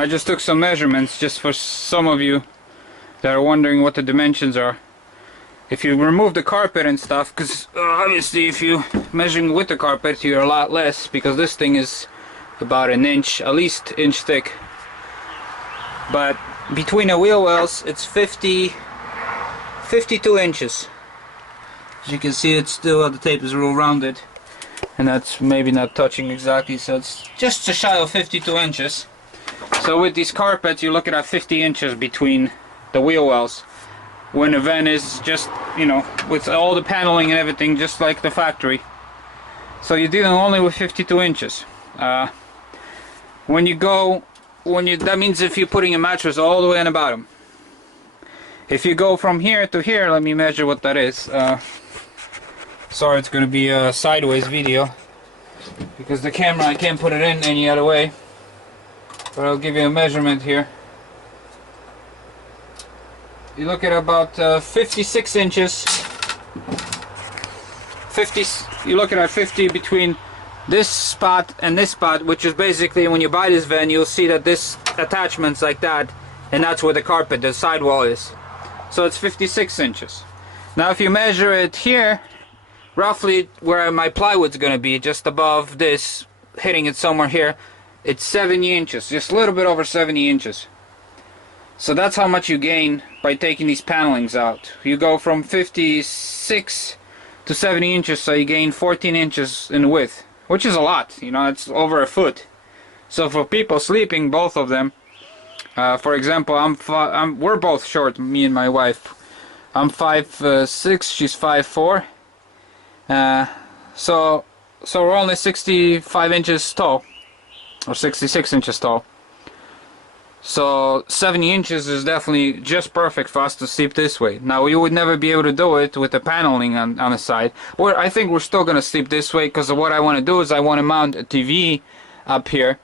I just took some measurements just for some of you that are wondering what the dimensions are. If you remove the carpet and stuff, because obviously if you measuring with the carpet you're a lot less, because this thing is about an inch, at least inch thick. But between the wheel wells it's 52 inches. As you can see, it's still, the tape is real rounded, and that's maybe not touching exactly, so it's just a shy of 52 inches. So with these carpets you're looking at 50 inches between the wheel wells, when the van is just, you know, with all the paneling and everything just like the factory. So you're dealing only with 52 inches. That means if you're putting a mattress all the way on the bottom. If you go from here to here, let me measure what that is. Sorry, it's going to be a sideways video because the camera, I can't put it in any other way. But I'll give you a measurement here. You look at about 56 inches. You're looking at 50 between this spot and this spot, which is basically, when you buy this van, you'll see that this attachment's like that, and that's where the carpet, the sidewall is. So it's 56 inches. Now if you measure it here, roughly where my plywood's going to be, just above this, hitting it somewhere here, it's 70 inches, just a little bit over 70 inches. So that's how much you gain by taking these panelings out. You go from 56 to 70 inches, so you gain 14 inches in width, which is a lot, you know, it's over a foot. So for people sleeping, both of them, for example, we're both short, me and my wife. I'm 5'6", she's 5'4". So we're only 65 inches tall, or 66 inches tall. So 70 inches is definitely just perfect for us to sleep this way. Now you would never be able to do it with the paneling on the side. I think we're still going to sleep this way, because what I want to do is I want to mount a TV up here,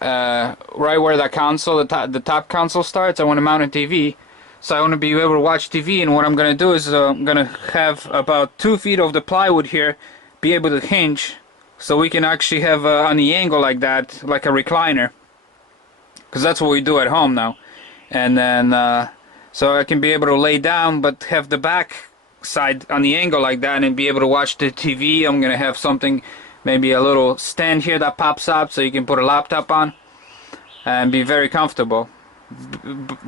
right where the console, the top console starts. I want to mount a TV, so I want to be able to watch TV. And what I'm going to do is I'm going to have about 2 feet of the plywood here be able to hinge, so we can actually have on the angle like that, like a recliner. Because that's what we do at home now. And then so I can be able to lay down but have the back side on the angle like that and be able to watch the TV. I'm gonna have something, maybe a little stand here that pops up so you can put a laptop on and be very comfortable.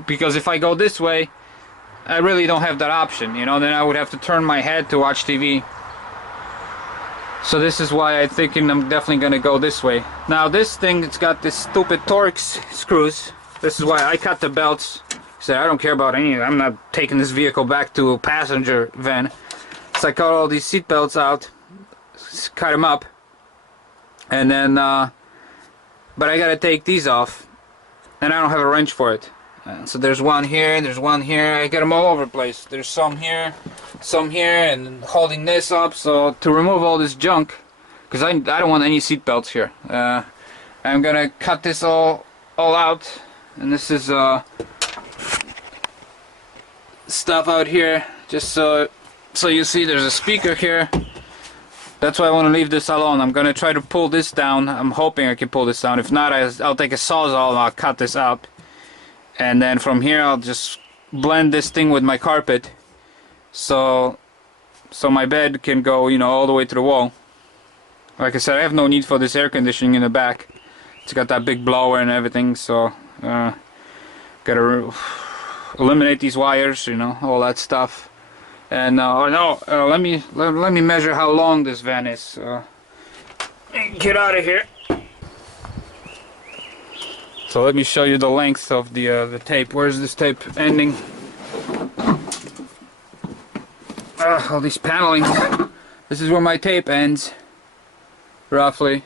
Because if I go this way, I really don't have that option, you know. Then I would have to turn my head to watch TV. So this is why I'm thinking I'm definitely going to go this way. Now this thing, it's got this stupid Torx screws. This is why I cut the belts. So I don't care about any of it. I'm not taking this vehicle back to a passenger van. So I cut all these seat belts out, cut them up, and then but I gotta take these off, and I don't have a wrench for it. So there's one here, there's one here. I got them all over the place. There's some here, and holding this up. So to remove all this junk, because I don't want any seat belts here, I'm gonna cut this all out. And this is stuff out here, just so you see there's a speaker here. That's why I want to leave this alone. I'm gonna try to pull this down. I'm hoping I can pull this down. If not, I'll take a sawzall and I'll cut this out. And then from here I'll just blend this thing with my carpet, so my bed can go, you know, all the way to the wall. Like I said, I have no need for this air conditioning in the back. It's got that big blower and everything, so gotta eliminate these wires, you know, all that stuff. And let me measure how long this van is. Get out of here. So let me show you the length of the tape. Where's this tape ending? All these paneling. This is where my tape ends, roughly.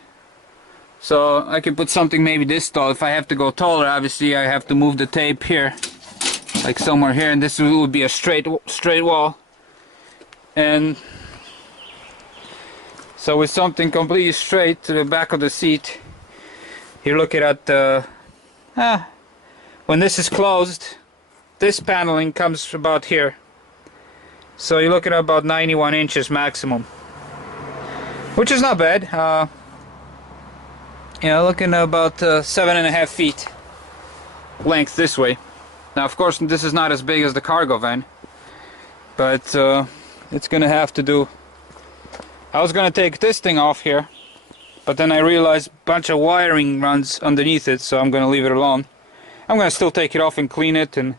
So I can put something maybe this tall. If I have to go taller, obviously I have to move the tape here, like somewhere here, and this would be a straight wall. And so with something completely straight to the back of the seat, you're looking at when this is closed, this paneling comes about here. So you're looking at about 91 inches maximum, which is not bad. You know, looking at about 7.5 feet. length this way. Now of course this is not as big as the cargo van, but it's gonna have to do. I was gonna take this thing off here, but then I realized a bunch of wiring runs underneath it, so I'm gonna leave it alone. I'm gonna still take it off and clean it and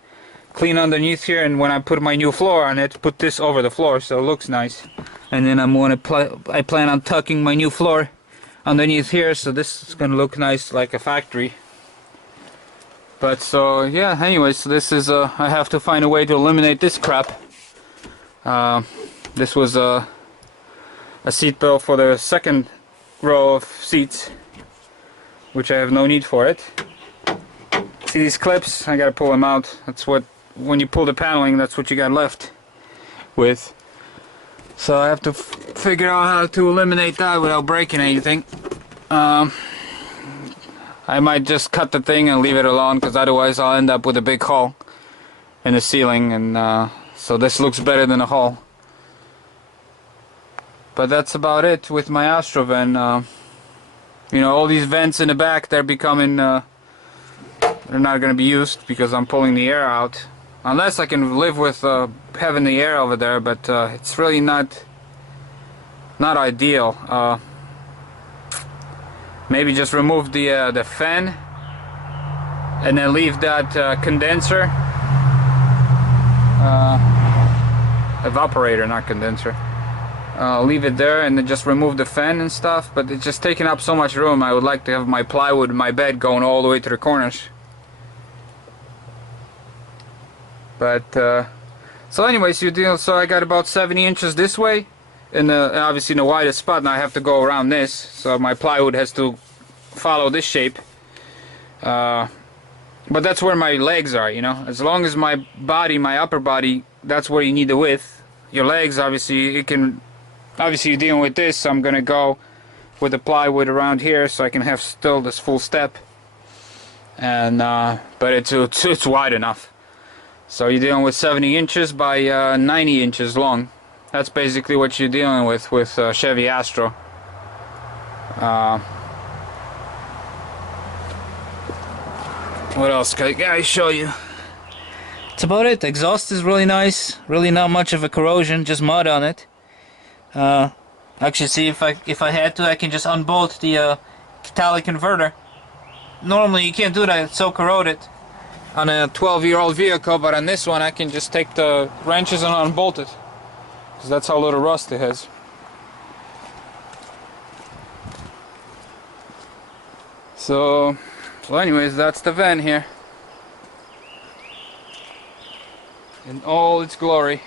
clean underneath here, and when I put my new floor on it, put this over the floor so it looks nice. And then I plan on tucking my new floor underneath here, so this is gonna look nice like a factory. But so yeah, anyways, so this is I have to find a way to eliminate this crap. This was a seat belt for the second row of seats, which I have no need for it. See these clips? I gotta pull them out. That's what, when you pull the paneling, that's what you got left with. So I have to figure out how to eliminate that without breaking anything. I might just cut the thing and leave it alone, because otherwise I'll end up with a big hole in the ceiling, and so this looks better than a hole. But that's about it with my Astro van. You know, all these vents in the back, they're becoming they're not going to be used because I'm pulling the air out. Unless I can live with having the air over there, but it's really not ideal. Maybe just remove the fan and then leave that condenser, evaporator, not condenser. Leave it there and then just remove the fan and stuff, but it's just taking up so much room. I would like to have my plywood, my bed going all the way to the corners. But so anyways, so I got about 70 inches this way, and obviously in the widest spot. Now I have to go around this, so my plywood has to follow this shape. But that's where my legs are, you know. As long as my body, my upper body, that's where you need the width. Your legs, obviously, you're dealing with this, so I'm gonna go with the plywood around here, so I can have still this full step. And but it's wide enough. So you're dealing with 70 inches by 90 inches long. That's basically what you're dealing with Chevy Astro. What else can I show you? That's about it. Exhaust is really nice. Really not much of a corrosion, just mud on it. Actually, see, if I had to, I can just unbolt the catalytic converter. Normally you can't do that, it's so corroded on a 12-year-old vehicle, but on this one I can just take the wrenches and unbolt it, because that's how little rust it has. So anyways, that's the van here in all its glory.